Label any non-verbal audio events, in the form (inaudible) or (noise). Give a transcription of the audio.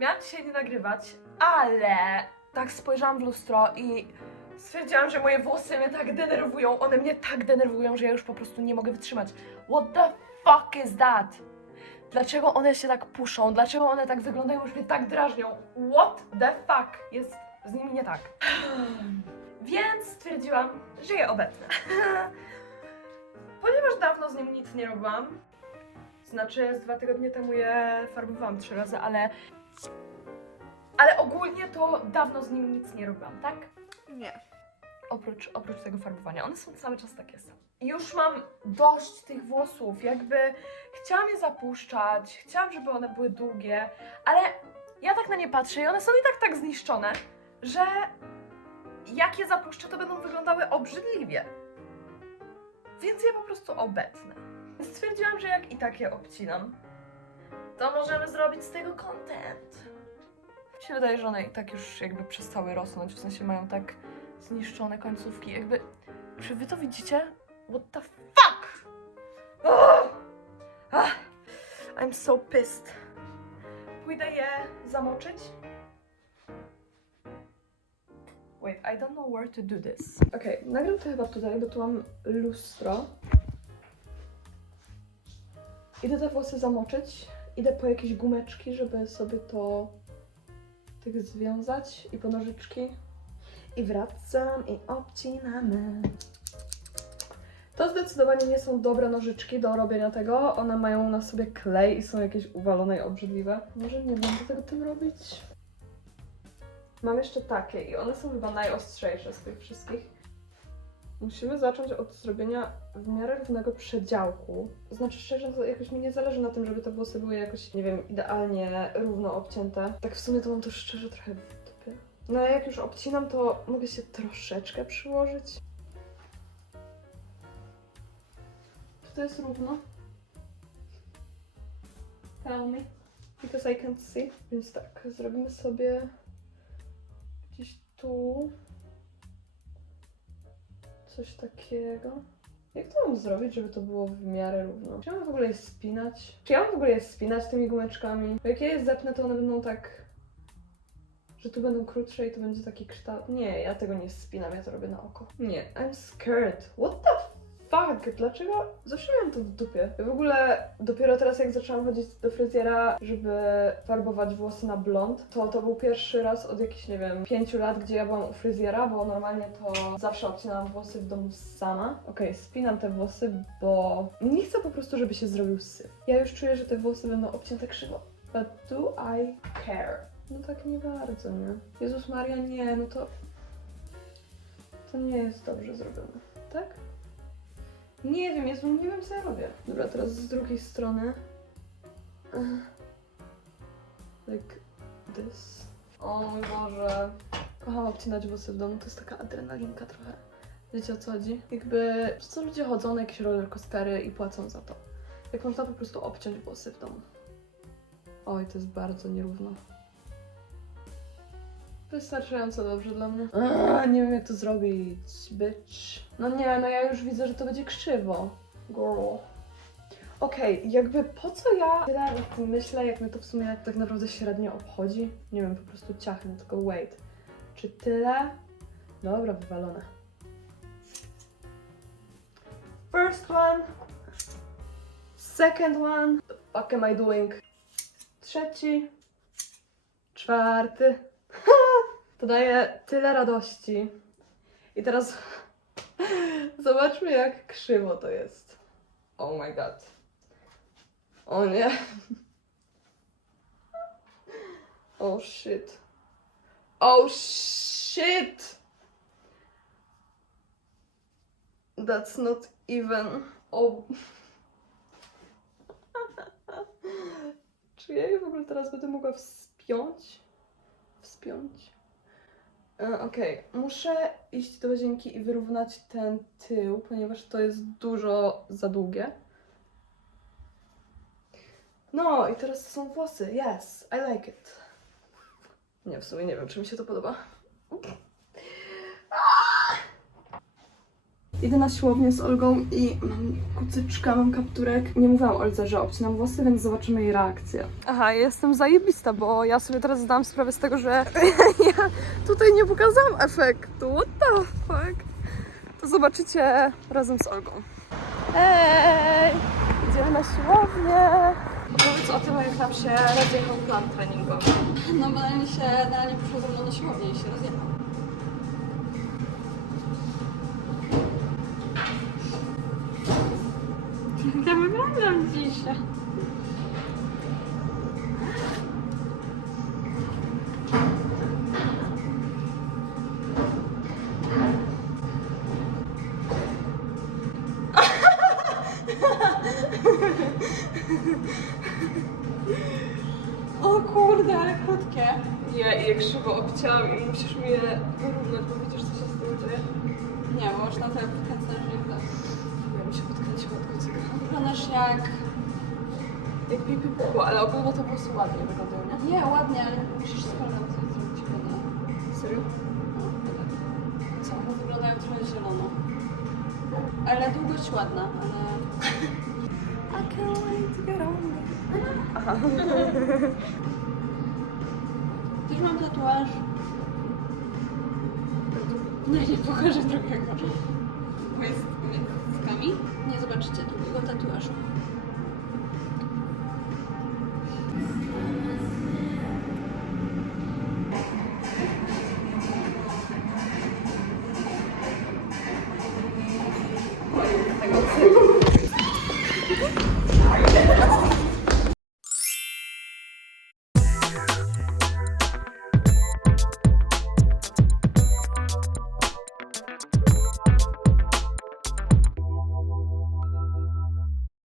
Miałam dzisiaj nie nagrywać, ale tak spojrzałam w lustro i stwierdziłam, że moje włosy mnie tak denerwują. One mnie tak denerwują, że ja już po prostu nie mogę wytrzymać. What the fuck is that? Dlaczego one się tak puszą? Dlaczego one tak wyglądają, że mnie tak drażnią? What the fuck jest z nimi nie tak? (sighs) Więc stwierdziłam, że je obetnę. (laughs) Ponieważ dawno z nim nic nie robiłam, znaczy z dwa tygodnie temu je farbowałam trzy razy, ale ale ogólnie to dawno z nim nic nie robiłam, tak? Nie. Oprócz, oprócz tego farbowania. One są cały czas takie same. Już mam dość tych włosów, jakby chciałam je zapuszczać, chciałam, żeby one były długie, ale ja tak na nie patrzę i one są i tak tak zniszczone, że jak je zapuszczę, to będą wyglądały obrzydliwie. Więc je po prostu obetnę. Stwierdziłam, że jak i tak je obcinam, to możemy zrobić z tego content. Mi się wydaje, że one i tak już jakby przestały rosnąć, w sensie mają tak zniszczone końcówki. Jakby, czy wy to widzicie? What the fuck? Ugh! Ah, I'm so pissed. Pójdę je zamoczyć. Wait, I don't know where to do this. Okej, okay, nagram to chyba tutaj, bo tu mam lustro. Idę te włosy zamoczyć. Idę po jakieś gumeczki, żeby sobie to tak związać i po nożyczki. I wracam i obcinamy. To zdecydowanie nie są dobre nożyczki do robienia tego. One mają na sobie klej i są jakieś uwalone i obrzydliwe. Może nie będę tego tym robić. Mam jeszcze takie i one są chyba najostrzejsze z tych wszystkich. Musimy zacząć od zrobienia w miarę równego przedziałku. Znaczy szczerze, to jakoś mi nie zależy na tym, żeby te włosy były jakoś, nie wiem, idealnie równo obcięte. Tak w sumie to mam to szczerze trochę w dupie. No a jak już obcinam, to mogę się troszeczkę przyłożyć. Czy to jest równo? Tell me. Because I can't see. Więc tak, zrobimy sobie gdzieś tu coś takiego. Jak to mam zrobić, żeby to było w miarę równo? Czy ja mam w ogóle je spinać? Czy ja mam w ogóle je spinać tymi gumeczkami? Bo jak ja je zepnę, to one będą tak... Że tu będą krótsze i to będzie taki kształt. Nie, ja tego nie spinam, ja to robię na oko. Nie, I'm scared. What the fuck? Dlaczego? Zawsze miałam to w dupie. Ja w ogóle dopiero teraz jak zaczęłam chodzić do fryzjera, żeby farbować włosy na blond, to to był pierwszy raz od jakichś, nie wiem, pięciu lat, gdzie ja byłam u fryzjera, bo normalnie to zawsze obcinałam włosy w domu sama. Okej, spinam te włosy, bo nie chcę po prostu, żeby się zrobił syf. Ja już czuję, że te włosy będą obcięte krzywo. But do I care? No tak nie bardzo, nie? Jezus Maria, nie, no to... To nie jest dobrze zrobione, tak? Nie wiem, Jezu, nie wiem co ja robię. Dobra, teraz z drugiej strony. Like this. O mój Boże. Kocham obcinać włosy w domu, to jest taka adrenalinka trochę. Wiecie o co chodzi? Jakby, co ludzie chodzą na jakieś rollercoastery i płacą za to. Jak można po prostu obciąć włosy w domu. Oj, to jest bardzo nierówno. Wystarczająco dobrze dla mnie. Aaaa, nie wiem jak to zrobić, bitch. No nie, no ja już widzę, że to będzie krzywo. Girl. Okej, jakby po co ja tyle myślę, jak mnie to w sumie tak naprawdę średnio obchodzi? Nie wiem, po prostu ciachnę, tylko wait. Czy tyle? Dobra, wywalone. First one. Second one. The fuck am I doing? Trzeci. Czwarty. To daje tyle radości. I teraz (laughs) zobaczmy, jak krzywo to jest. Oh my god. O nie. (laughs) Oh shit. Oh shit! That's not even. Oh. (laughs) Czy ja je w ogóle teraz będę mogła wspiąć? Wspiąć? E, Okej, muszę iść do łazienki i wyrównać ten tył, ponieważ to jest dużo za długie. No i teraz są włosy. Yes, I like it. Nie, w sumie nie wiem, czy mi się to podoba. Idę na siłownię z Olgą i mam kucyczka, mam kapturek. Nie mówiłam Olce, że obcinam włosy, więc zobaczymy jej reakcję. Aha, jestem zajebista, bo ja sobie teraz zdałam sprawę z tego, że (laughs) ja tutaj nie pokazałam efektu. What the fuck? To zobaczycie razem z Olgą. Hej! Idziemy na siłownię. Opowiedz o tym, jak nam się rozjechał plan treningowy. No bo mi się Dani poszło ze mną na siłownię i się rozjechał. Ja wyglądam dzisiaj? (laughs) O kurde, ale krótkie. I jak krzywo obcięłam i musisz mi je wyrównać, bo widzisz, co się z tym dzieje. Nie, bo już na tyle podkręcone, że nie mi się od kucyka. Wyglądasz jak... Jak pipi pupu, ale ogólnie to włosy ładnie wyglądają, nie? Nie, ładnie, ale musisz kolorem coś zrobić chyba. Serio? No, chyba. Co? Bo wyglądają trochę zielono. Ale długość ładna, ale... (laughs) I can't wait to get on Aha. Też mam tatuaż. Nie, nie pokażę drugiego. Nie zobaczycie drugiego tatuażu.